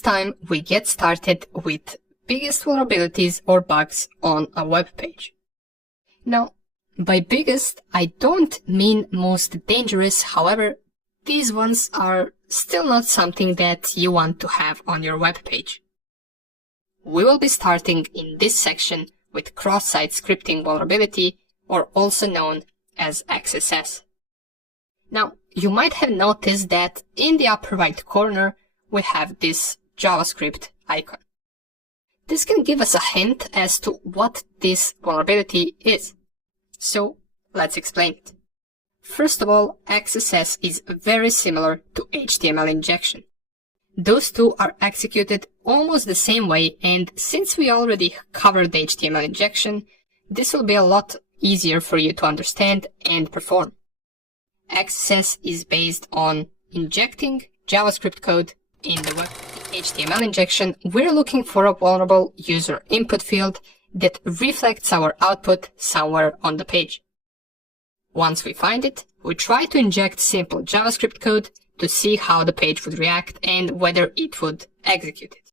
this time we get started with biggest vulnerabilities or bugs on a web page. Now, by biggest, I don't mean most dangerous, however, these ones are still not something that you want to have on your web page. We will be starting in this section with cross-site scripting vulnerability, or also known as XSS. Now, you might have noticed that in the upper right corner, we have this JavaScript icon. This can give us a hint as to what this vulnerability is. So, let's explain it. First of all, XSS is very similar to HTML injection. Those two are executed almost the same way, and since we already covered the HTML injection, this will be a lot easier for you to understand and perform. XSS is based on injecting JavaScript code in the web. HTML injection, we're looking for a vulnerable user input field that reflects our output somewhere on the page. Once we find it, we try to inject simple JavaScript code to see how the page would react and whether it would execute it.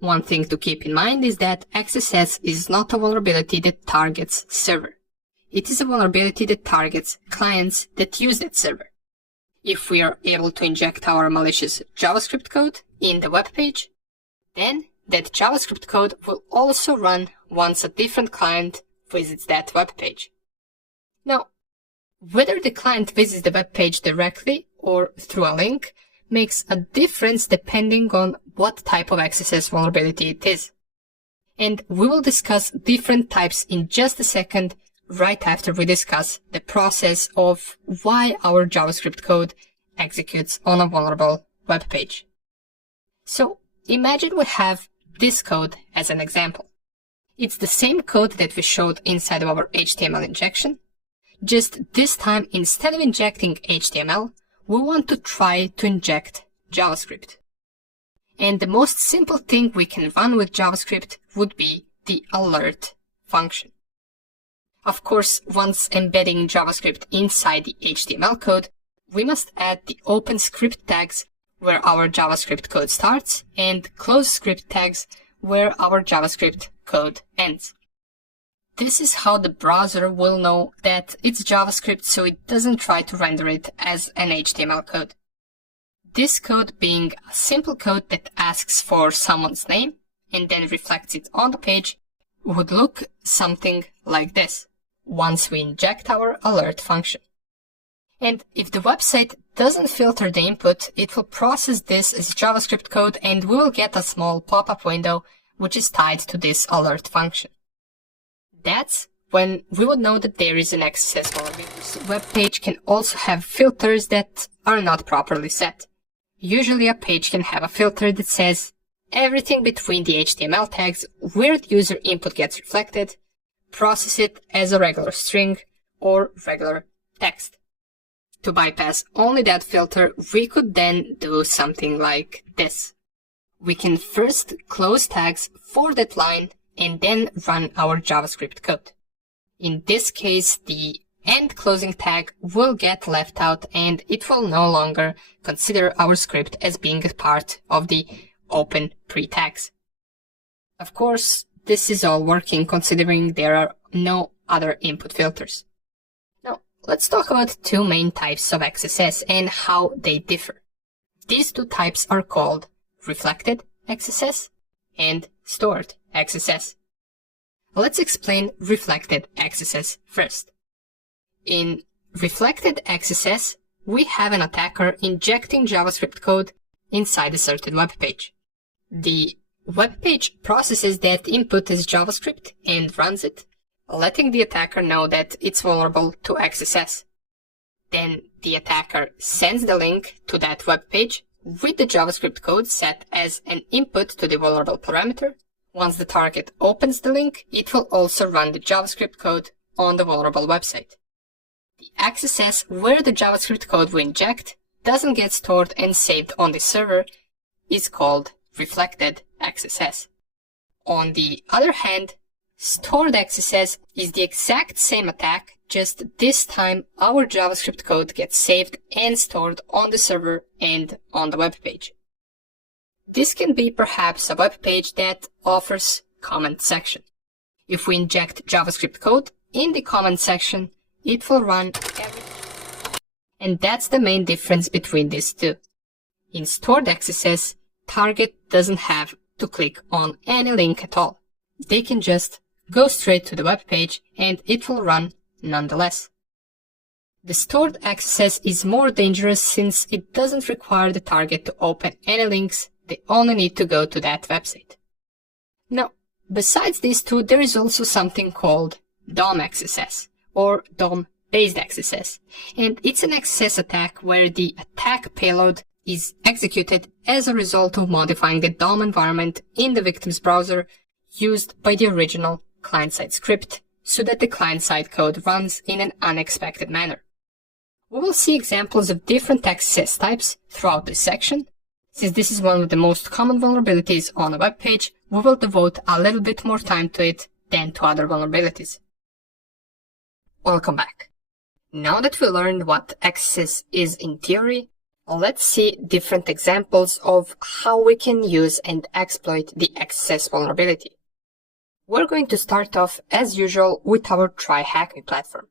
One thing to keep in mind is that XSS is not a vulnerability that targets server. It is a vulnerability that targets clients that use that server. If we are able to inject our malicious JavaScript code in the web page, then that JavaScript code will also run once a different client visits that web page. Now, whether the client visits the web page directly or through a link makes a difference depending on what type of XSS vulnerability it is. And we will discuss different types in just a second, right after we discuss the process of why our JavaScript code executes on a vulnerable web page. So imagine we have this code as an example. It's the same code that we showed inside of our HTML injection. Just this time, instead of injecting HTML, we want to try to inject JavaScript. And the most simple thing we can run with JavaScript would be the alert function. Of course, once embedding JavaScript inside the HTML code, we must add the open script tags where our JavaScript code starts and close script tags where our JavaScript code ends. This is how the browser will know that it's JavaScript, so it doesn't try to render it as an HTML code. This code being a simple code that asks for someone's name and then reflects it on the page would look something like this once we inject our alert function. And if the website doesn't filter the input, it will process this as JavaScript code and we will get a small pop-up window which is tied to this alert function. That's when we would know that there is an XSS vulnerability. The web page can also have filters that are not properly set. Usually a page can have a filter that says everything between the HTML tags where the user input gets reflected, process it as a regular string or regular text. To bypass only that filter, we could then do something like this. We can first close tags for that line and then run our JavaScript code. In this case, the end closing tag will get left out and it will no longer consider our script as being a part of the open pre-tags. Of course, this is all working considering there are no other input filters. Now, let's talk about two main types of XSS and how they differ. These two types are called reflected XSS and stored XSS. Let's explain reflected XSS first. In reflected XSS, we have an attacker injecting JavaScript code inside a certain web page. The web page processes that input as JavaScript and runs it, letting the attacker know that it's vulnerable to XSS. Then the attacker sends the link to that web page with the JavaScript code set as an input to the vulnerable parameter. Once the target opens the link, it will also run the JavaScript code on the vulnerable website. The XSS where the JavaScript code we inject doesn't get stored and saved on the server is called reflected XSS. On the other hand, stored XSS is the exact same attack, just this time our JavaScript code gets saved and stored on the server and on the web page. This can be perhaps a web page that offers comment section. If we inject JavaScript code in the comment section, it will run everything. And that's the main difference between these two. In stored XSS, target doesn't have to click on any link at all. They can just go straight to the web page and it will run nonetheless. The stored XSS is more dangerous since it doesn't require the target to open any links. They only need to go to that website. Now, besides these two, there is also something called DOM XSS or DOM-based XSS, and it's an XSS attack where the attack payload is executed as a result of modifying the DOM environment in the victim's browser used by the original client-side script so that the client-side code runs in an unexpected manner. We will see examples of different XSS types throughout this section. Since this is one of the most common vulnerabilities on a web page, we will devote a little bit more time to it than to other vulnerabilities. Welcome back. Now that we learned what XSS is in theory, let's see different examples of how we can use and exploit the XSS vulnerability. We're going to start off, as usual, with our Try Hack Me platform.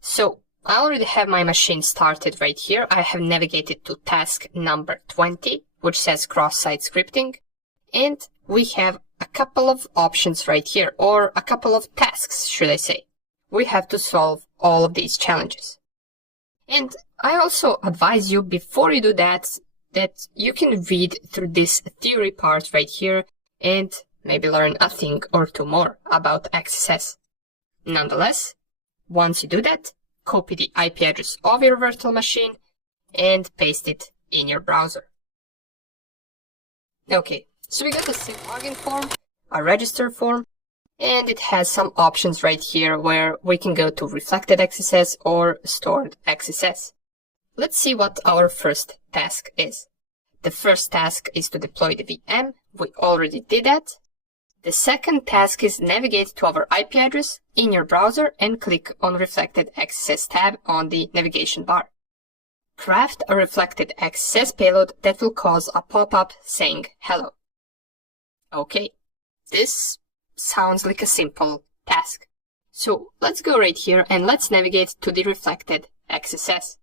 So, I already have my machine started right here. I have navigated to task number 20, which says cross-site scripting, and we have a couple of options right here, or a couple of tasks, should I say. We have to solve all of these challenges. And I also advise you, before you do that you can read through this theory part right here and maybe learn a thing or two more about XSS. Nonetheless, once you do that, copy the IP address of your virtual machine and paste it in your browser. Okay, so we got a simple login form, a register form, and it has some options right here where we can go to reflected XSS or stored XSS. Let's see what our first task is. The first task is to deploy the VM. We already did that. The second task is navigate to our IP address in your browser and click on Reflected XSS tab on the navigation bar. Craft a reflected XSS payload that will cause a pop-up saying hello. Okay, this sounds like a simple task. So let's go right here and let's navigate to the reflected XSS.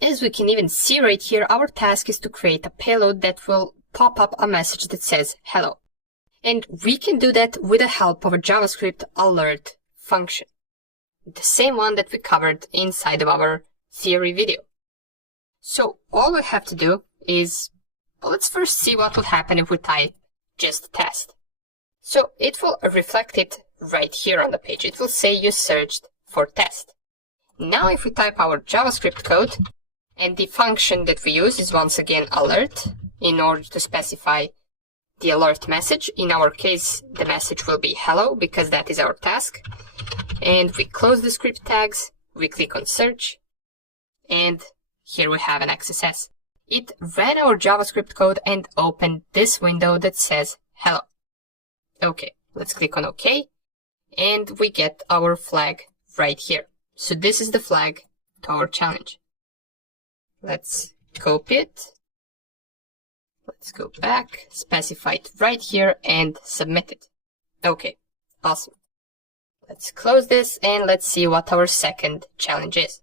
As we can even see right here, our task is to create a payload that will pop up a message that says hello. And we can do that with the help of a JavaScript alert function. The same one that we covered inside of our theory video. So all we have to do is, let's first see what will happen if we type just test. So it will reflect it right here on the page. It will say you searched for test. Now if we type our JavaScript code, and the function that we use is once again alert in order to specify the alert message. In our case, the message will be hello because that is our task. And we close the script tags, we click on search, and here we have an XSS. It ran our JavaScript code and opened this window that says hello. Okay, let's click on OK, and we get our flag right here. So this is the flag to our challenge. Let's copy it. Let's go back, specify it right here, and submit it. Okay, awesome. Let's close this and let's see what our second challenge is.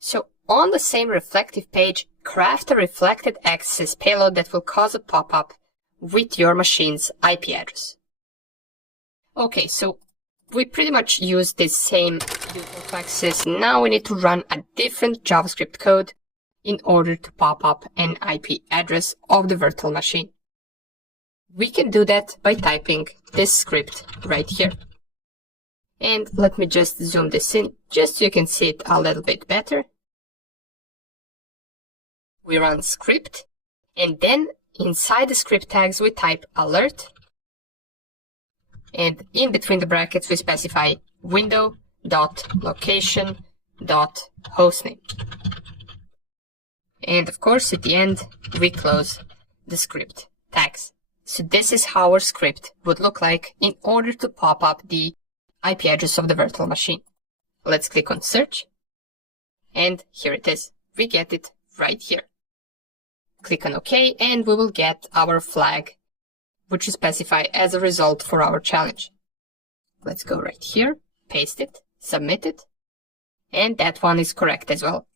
So on the same reflective page, craft a reflected XSS payload that will cause a pop-up with your machine's IP address. Okay, so we pretty much use this same default XSS. Now we need to run a different JavaScript code in order to pop up an IP address of the virtual machine. We can do that by typing this script right here. And let me just zoom this in, just so you can see it a little bit better. We run script, and then inside the script tags we type alert, and in between the brackets we specify window.location.hostname. And of course, at the end, we close the script tags. So this is how our script would look like in order to pop up the IP address of the virtual machine. Let's click on search. And here it is. We get it right here. Click on OK, and we will get our flag, which we specify as a result for our challenge. Let's go right here, paste it, submit it, and that one is correct as well.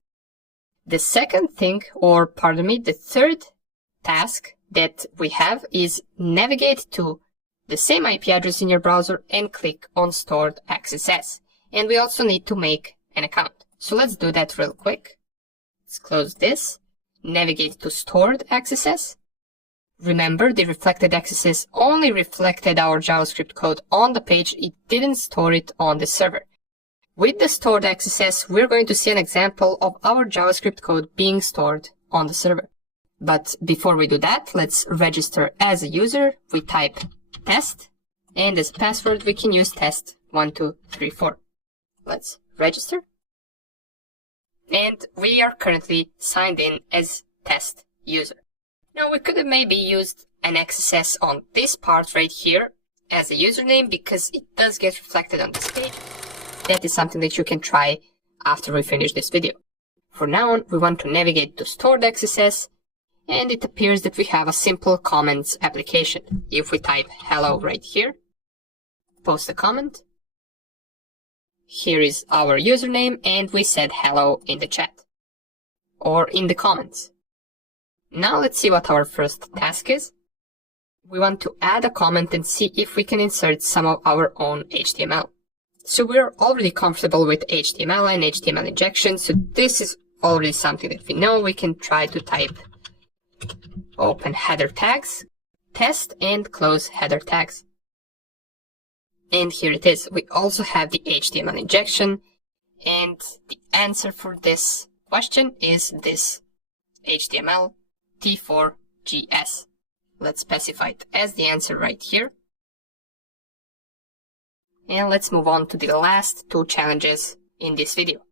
The second thing, or pardon me, the third task that we have is navigate to the same IP address in your browser and click on stored XSS. And we also need to make an account. So let's do that real quick. Let's close this, navigate to stored XSS. Remember, the reflected XSS only reflected our JavaScript code on the page, it didn't store it on the server. With the stored XSS, we're going to see an example of our JavaScript code being stored on the server. But before we do that, let's register as a user. We type test, and as password we can use test1234. Let's register. And we are currently signed in as test user. Now we could have maybe used an XSS on this part right here as a username because it does get reflected on this page. That is something that you can try after we finish this video. For now, we want to navigate to stored XSS, and it appears that we have a simple comments application. If we type hello right here, post a comment, here is our username, and we said hello in the chat or in the comments. Now let's see what our first task is. We want to add a comment and see if we can insert some of our own HTML. So we're already comfortable with HTML and HTML injection, so this is already something that we know. We can try to type open header tags, test, and close header tags. And here it is. We also have the HTML injection, and the answer for this question is this HTML T4GS. Let's specify it as the answer right here. And let's move on to the last two challenges in this video.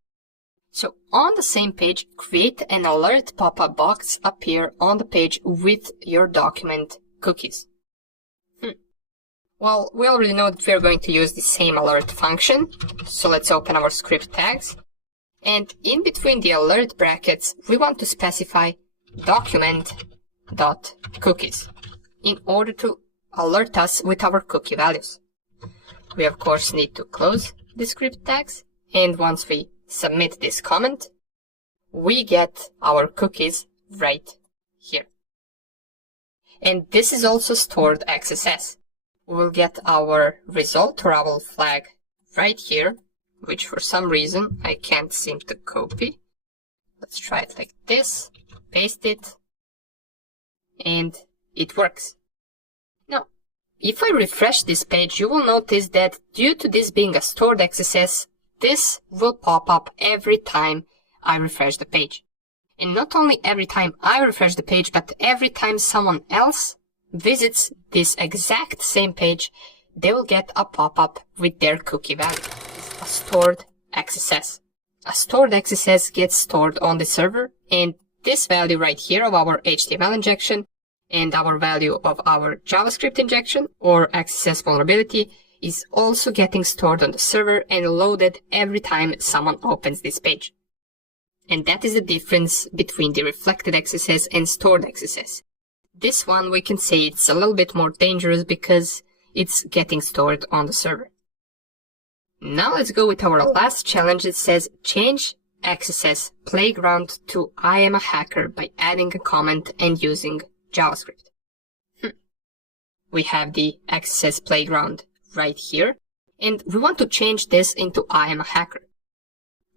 So on the same page, create an alert pop-up box appear on the page with your document cookies. Well, we already know that we're going to use the same alert function. So let's open our script tags. And in between the alert brackets, we want to specify document.cookies in order to alert us with our cookie values. We of course need to close the script tags, and once we submit this comment, we get our cookies right here. And this is also stored XSS. We will get our result or our flag right here, which for some reason I can't seem to copy. Let's try it like this, paste it, and it works. Now, if I refresh this page, you will notice that due to this being a stored XSS, this will pop up every time I refresh the page. And not only every time I refresh the page, but every time someone else visits this exact same page, they will get a pop-up with their cookie value. It's a stored XSS. A stored XSS gets stored on the server, and this value right here of our HTML injection and our value of our JavaScript injection or XSS vulnerability is also getting stored on the server and loaded every time someone opens this page. And that is the difference between the reflected XSS and stored XSS. This one we can say it's a little bit more dangerous because it's getting stored on the server. Now let's go with our last challenge. It says change XSS playground to I am a hacker by adding a comment and using JavaScript. We have the XSS playground right here, and we want to change this into I am a hacker.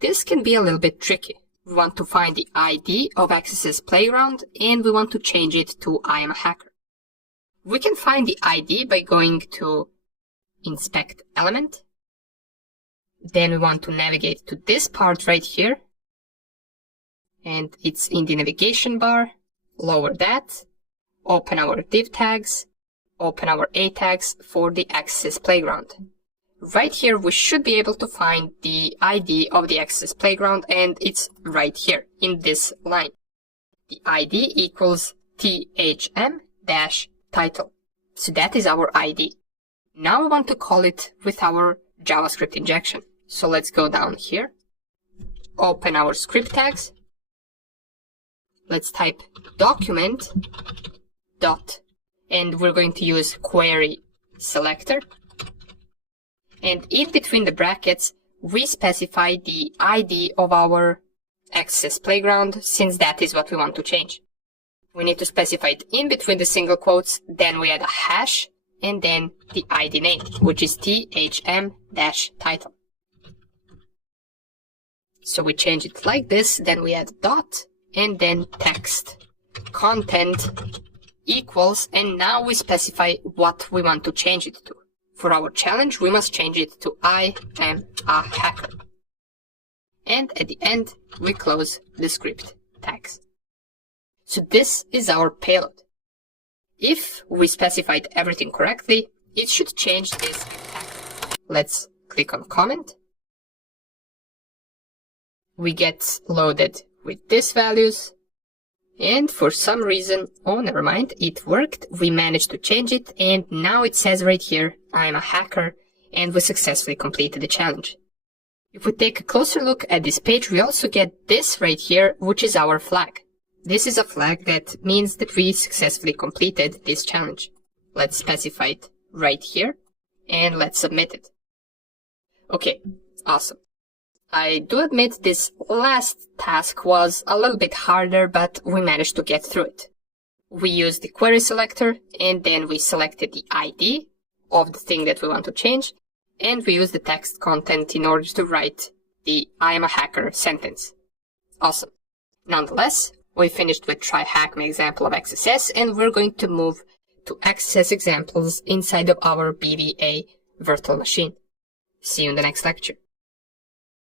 This can be a little bit tricky. We want to find the ID of XSS playground, and we want to change it to I am a hacker. We can find the ID by going to inspect element. Then we want to navigate to this part right here, and it's in the navigation bar. Lower that, open our div tags, open our A tags for the XSS playground. Right here we should be able to find the ID of the XSS playground, and it's right here in this line. The ID equals THM-title. So that is our ID. Now we want to call it with our JavaScript injection. So let's go down here, open our script tags, let's type document dot, and we're going to use query selector. And in between the brackets, we specify the ID of our XSS playground, since that is what we want to change. We need to specify it in between the single quotes, then we add a hash, and then the ID name, which is thm-title. So we change it like this, then we add dot, and then text content equals, and now we specify what we want to change it to. For our challenge, we must change it to I am a hacker. And at the end, we close the script tags. So this is our payload. If we specified everything correctly, it should change this tag. Let's click on comment. We get loaded with these values. And for some reason, oh, never mind, it worked. We managed to change it, and now it says right here, I'm a hacker, and we successfully completed the challenge. If we take a closer look at this page, we also get this right here, which is our flag. This is a flag that means that we successfully completed this challenge. Let's specify it right here, and let's submit it. Okay, awesome. I do admit this last task was a little bit harder, but we managed to get through it. We used the query selector, and then we selected the ID of the thing that we want to change, and we used the text content in order to write the I am a hacker sentence. Awesome. Nonetheless, we finished with try hack my example of XSS, and we're going to move to XSS examples inside of our BVA virtual machine. See you in the next lecture.